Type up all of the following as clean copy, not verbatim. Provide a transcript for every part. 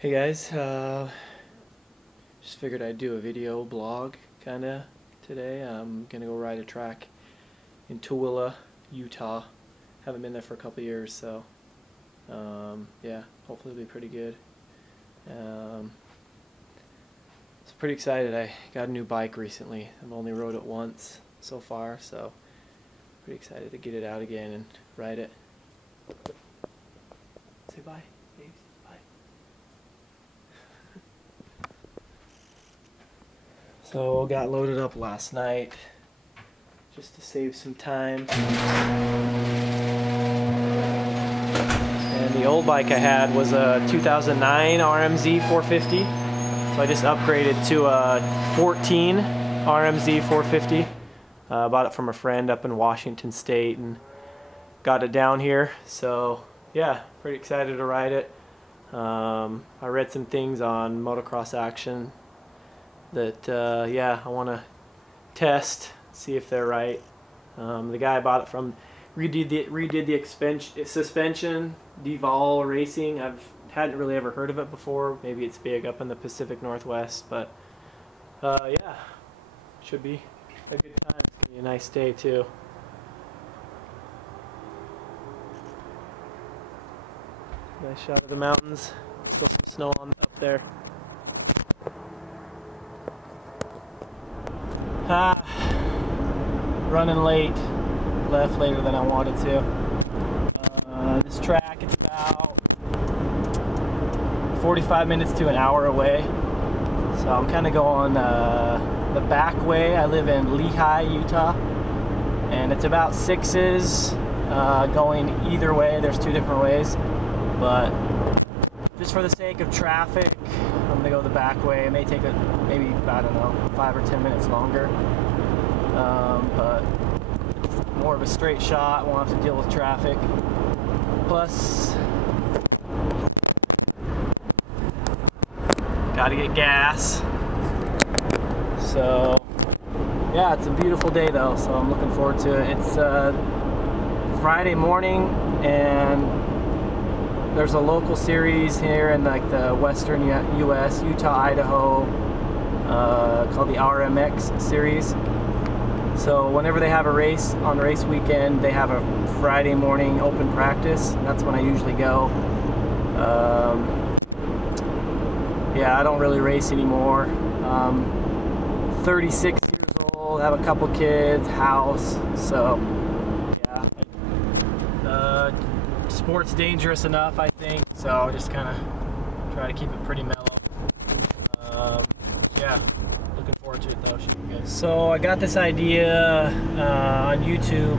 Hey guys, just figured I'd do a video blog kinda today. I'm gonna go ride a track in Tooele, Utah. Haven't been there for a couple years, so yeah, hopefully it'll be pretty good. So pretty excited. I got a new bike recently. I've only rode it once so far, so pretty excited to get it out again and ride it. Say bye. So got loaded up last night just to save some time. And the old bike I had was a 2009 RMZ 450. So I just upgraded to a 14 RMZ 450. Bought it from a friend up in Washington State and got it down here. So yeah, pretty excited to ride it. I read some things on Motocross Action that yeah, I want to test, see if they're right. The guy I bought it from redid the suspension, Devol Racing. Hadn't really ever heard of it before. Maybe it's big up in the Pacific Northwest, but yeah, should be a good time. It's gonna be a nice day too. Nice shot of the mountains. Still some snow up there. Running late. Left later than I wanted to. This track, it's about 45 minutes to an hour away. So I'm kind of going the back way. I live in Lehi, Utah. And it's about 6s going either way. There's two different ways. But just for the sake of traffic, I'm going to go the back way. It may take maybe, I don't know, 5 or 10 minutes longer. But it's more of a straight shot. Won't have to deal with traffic. Plus, gotta get gas. So, yeah, it's a beautiful day though, so I'm looking forward to it. It's Friday morning, and there's a local series here in like the western U.S., Utah, Idaho, called the RMX series. So whenever they have a race on race weekend, they have a Friday morning open practice, and that's when I usually go. Yeah, I don't really race anymore. 36 years old, have a couple kids, house, so yeah. Sport's dangerous enough, I think, so I'll just kind of try to keep it pretty mellow. Yeah, looking forward to it though. Should be good. So I got this idea on YouTube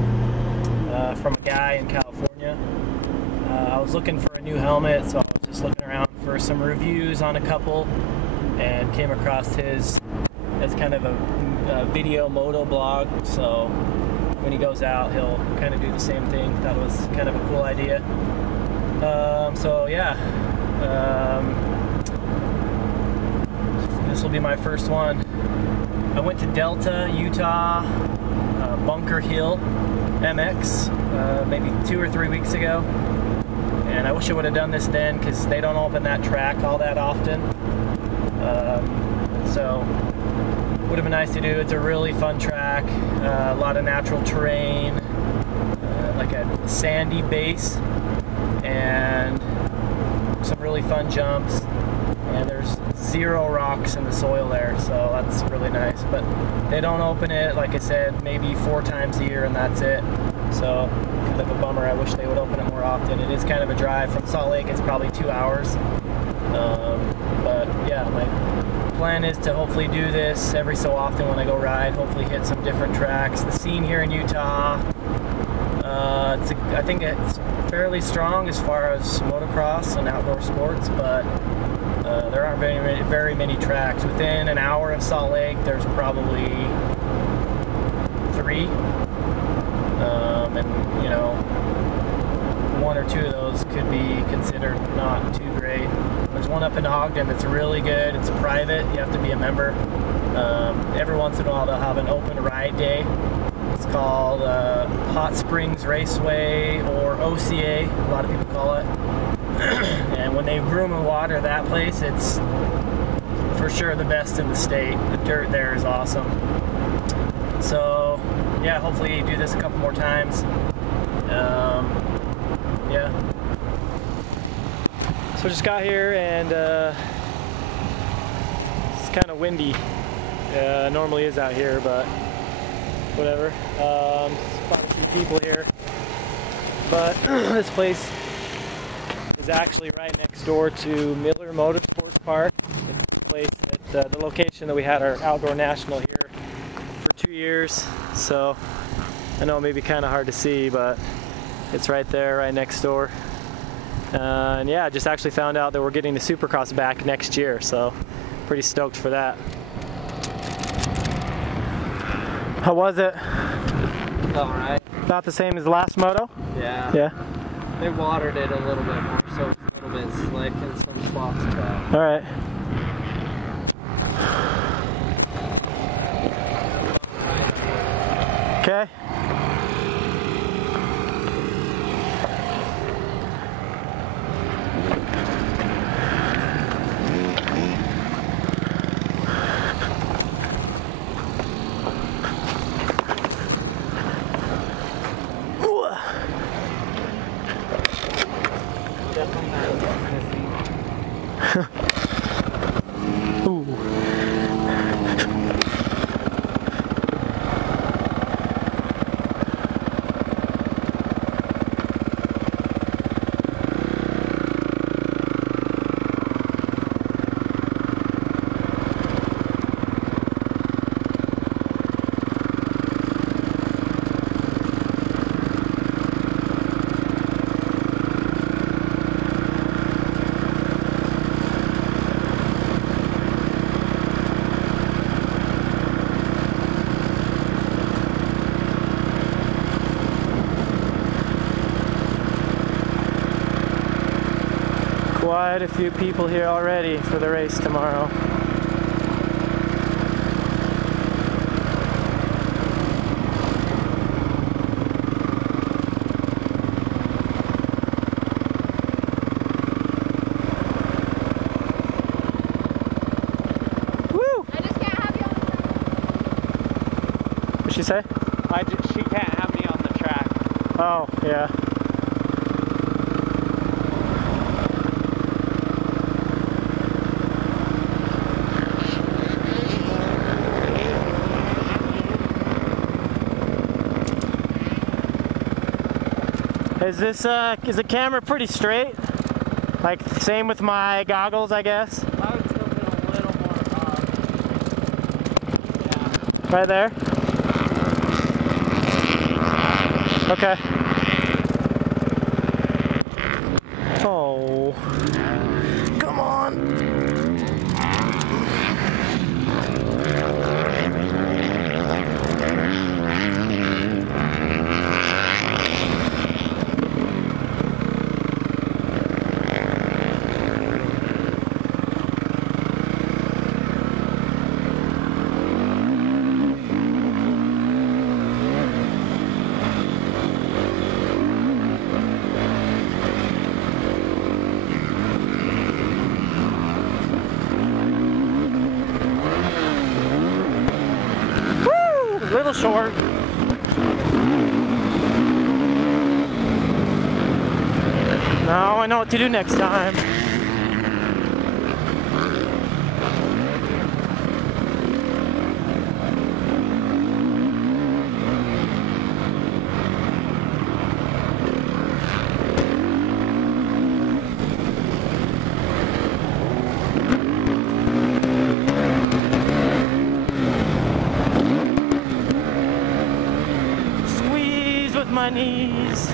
from a guy in California. I was looking for a new helmet, so I was just looking around for some reviews on a couple, and came across his as kind of a video moto blog. So when he goes out, he'll kind of do the same thing. Thought it was kind of a cool idea. So yeah, this will be my first one. I went to Delta, Utah, Bunker Hill MX maybe 2 or 3 weeks ago, and I wish I would have done this then, because they don't open that track all that often. So would have been nice to do. It's a really fun track, a lot of natural terrain, like a sandy base, and some really fun jumps, and there's 0 rocks in the soil there, so that's really nice. But they don't open it, like I said, maybe 4 times a year, and that's it. So kind of a bummer. I wish they would open it more often. It is kind of a drive from Salt Lake. It's probably 2 hours. But yeah, my plan is to hopefully do this every so often when I go ride, hopefully hit some different tracks. The scene here in Utah, I think it's fairly strong as far as motocross and outdoor sports, but there aren't very many tracks. Within an hour of Salt Lake, there's probably 3, and you know, 1 or 2 of those could be considered not too great. There's one up in Ogden that's really good. It's private. You have to be a member. Every once in a while they'll have an open ride day. It's called Hot Springs Raceway, or OCA, a lot of people call it. And when they groom and water that place, it's for sure the best in the state. The dirt there is awesome. So yeah, hopefully do this a couple more times. Yeah. So just got here and it's kind of windy. Normally is out here, but whatever. Quite a few people here, but this place is actually right next door to Miller Motorsports Park. It's the place that the location that we had our outdoor national here for 2 years. So I know it may be kind of hard to see, but it's right there, right next door. And yeah, I just actually found out that we're getting the Supercross back next year, so pretty stoked for that. How was it? Alright. About the same as the last moto? Yeah. Yeah. They watered it a little bit more, so it's a little bit slick in some spots. Alright. Okay. Ooh. Quite a few people here already for the race tomorrow. Woo! I just can't have you on the track. What'd she say? She can't have me on the track. Oh, yeah. Is the camera pretty straight? Like, same with my goggles, I guess? I would tilt it a little more up. Yeah. Right there? Okay. Oh. Come on. A little short. Now I know what to do next time. My knees.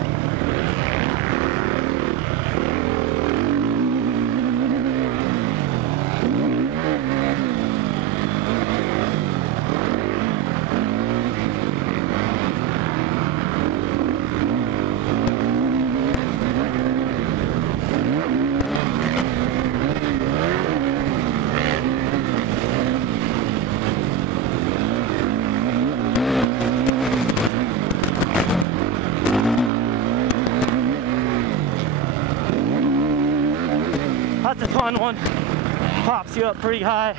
That's a fun one. Pops you up pretty high.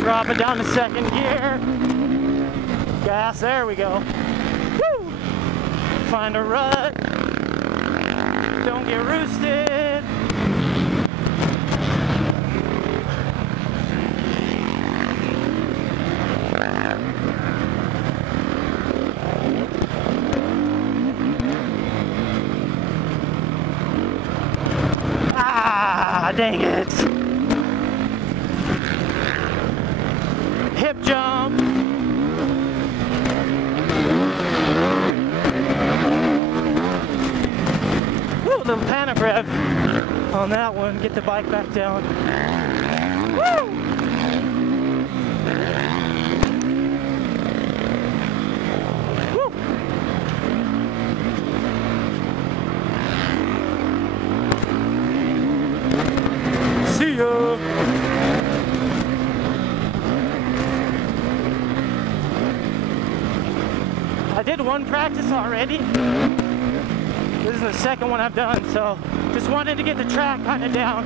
Drop it down to second gear. Gas, there we go. Woo! Find a rut. Don't get roosted. Ah, dang it. Hip jump. Woo, the panic rev on that one. Get the bike back down. Woo! Woo! See ya! I did one practice already. This is the second one I've done, so just wanted to get the track kind of down.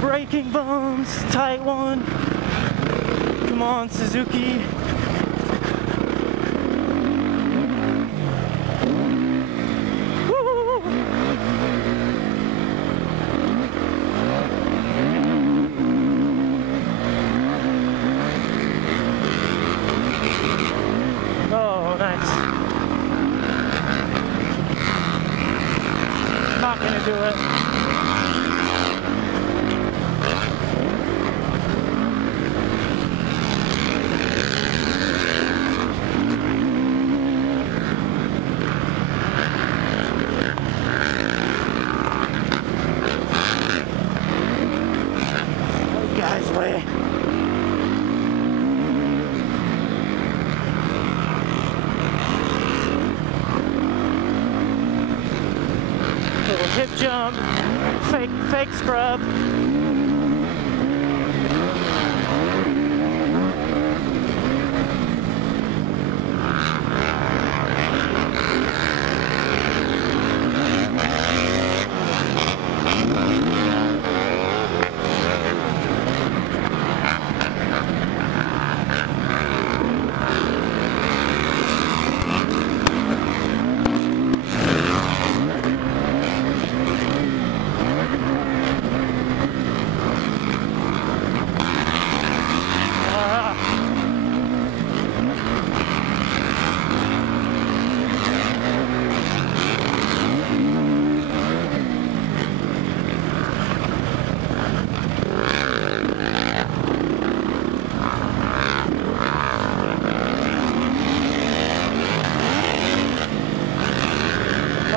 Braking bumps, tight one. Come on, Suzuki. Not gonna do it. Guys, way. Little hip jump, fake scrub.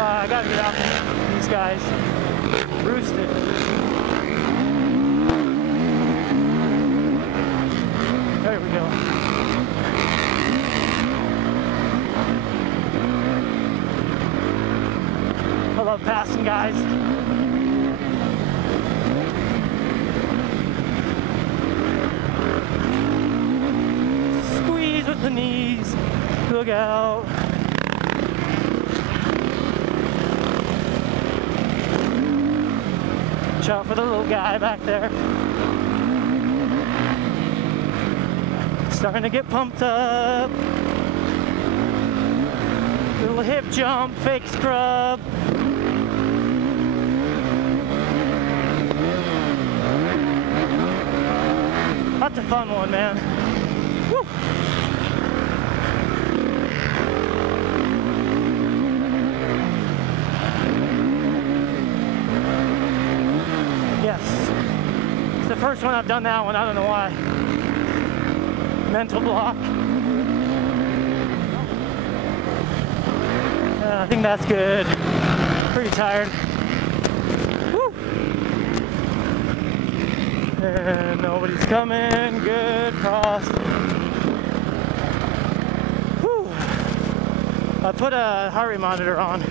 I gotta get out there. These guys roosted. There we go. I love passing guys. Squeeze with the knees. Look out. Watch out for the little guy back there. Starting to get pumped up. Little hip jump, fake scrub. That's a fun one, man. Woo. Yes. It's the first one I've done that one. I don't know why. Mental block. I think that's good. Pretty tired. Woo. There. coming, nobody's coming, good cross. Whew. I put a heart rate monitor on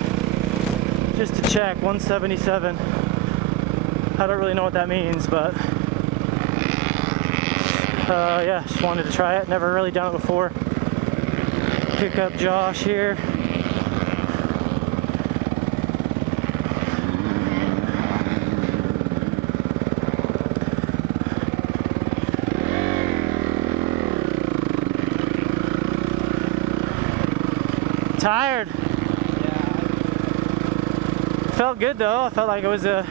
just to check, 177. I don't really know what that means, but yeah, just wanted to try it. Never really done it before. Pick up Josh here. Tired. Yeah. Felt good though. I felt like it was a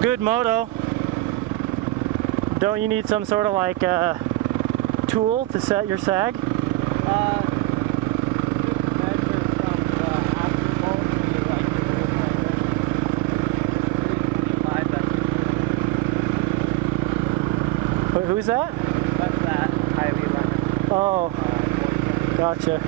good moto. Don't you need some sort of like tool to set your sag? Who's that? That's that highly running. Oh, gotcha.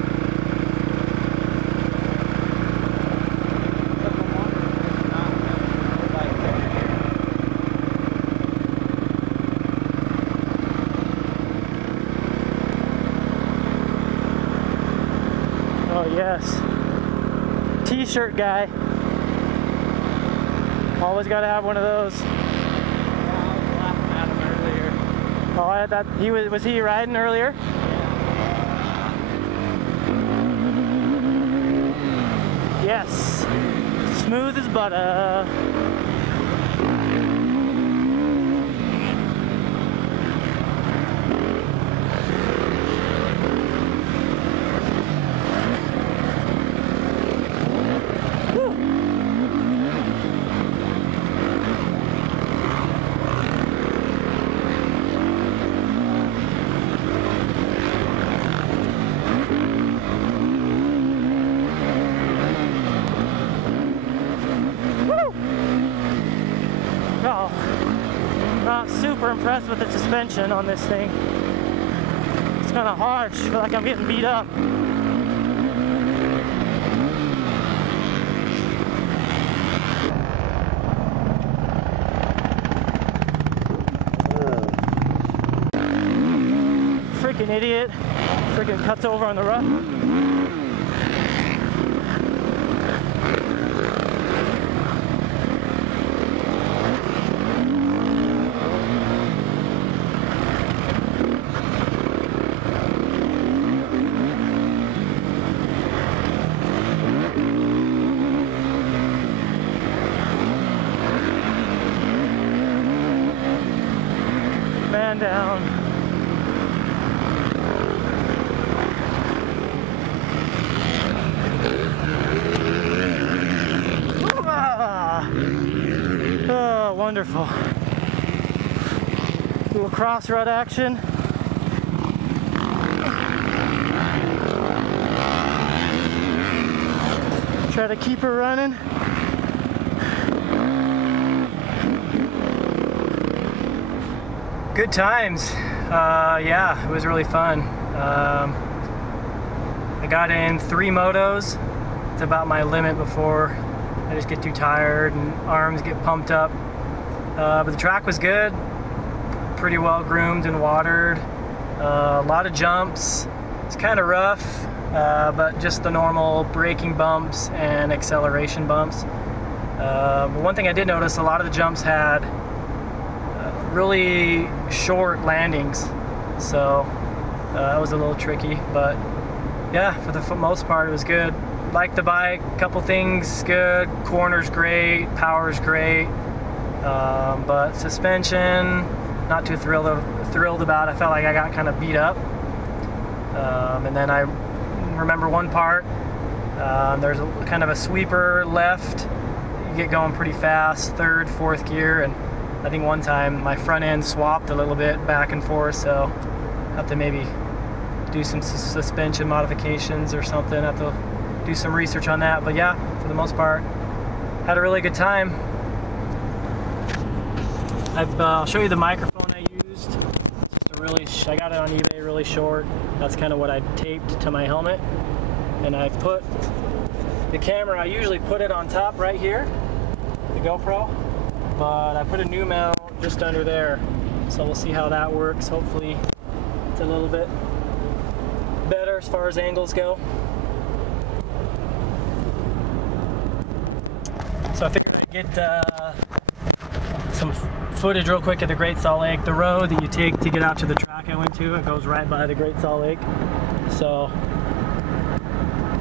Oh yes, t-shirt guy. Always got to have one of those. Oh, I had that. Was he riding earlier? Yes. Smooth as butter. Not super impressed with the suspension on this thing. It's kind of harsh. I feel like I'm getting beat up. Freaking idiot. Freaking cuts over on the rough. Man down. Ah. Oh, wonderful. Little cross rut action. Try to keep her running. Good times. Yeah, it was really fun. I got in 3 motos. It's about my limit before I just get too tired and arms get pumped up. But the track was good. Pretty well groomed and watered. A lot of jumps. It's kind of rough, but just the normal braking bumps and acceleration bumps. But one thing I did notice, a lot of the jumps had really short landings, so that was a little tricky, but yeah, for the most part it was good. Liked the bike, couple things good, corners great, power's great, but suspension not too thrilled about. I felt like I got kind of beat up, and then I remember one part, there's kind of a sweeper left, you get going pretty fast, 3rd, 4th gear, and I think one time my front end swapped a little bit back and forth, so have to maybe do some suspension modifications or something. Have to do some research on that. But yeah, for the most part, had a really good time. I'll show you the microphone I used. Just I got it on eBay really short. That's kind of what I taped to my helmet. And I put the camera, I usually put it on top right here, the GoPro. But I put a new mount just under there, So we'll see how that works. Hopefully it's a little bit better as far as angles go. So I figured I'd get some footage real quick of the Great Salt Lake. The road that you take to get out to the track I went to, it goes right by the Great Salt Lake. So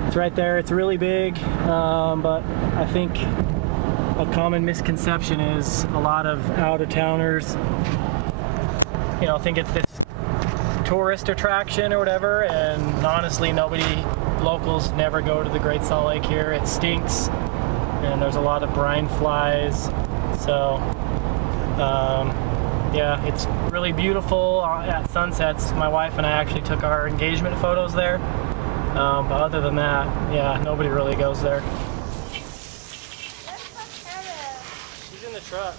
it's right there. It's really big, but I think a common misconception is a lot of out-of-towners, you know, think it's this tourist attraction or whatever, and honestly locals never go to the Great Salt Lake here. It stinks and there's a lot of brine flies. So yeah, it's really beautiful at sunsets. My wife and I actually took our engagement photos there, but other than that, yeah, nobody really goes there. She's in the truck.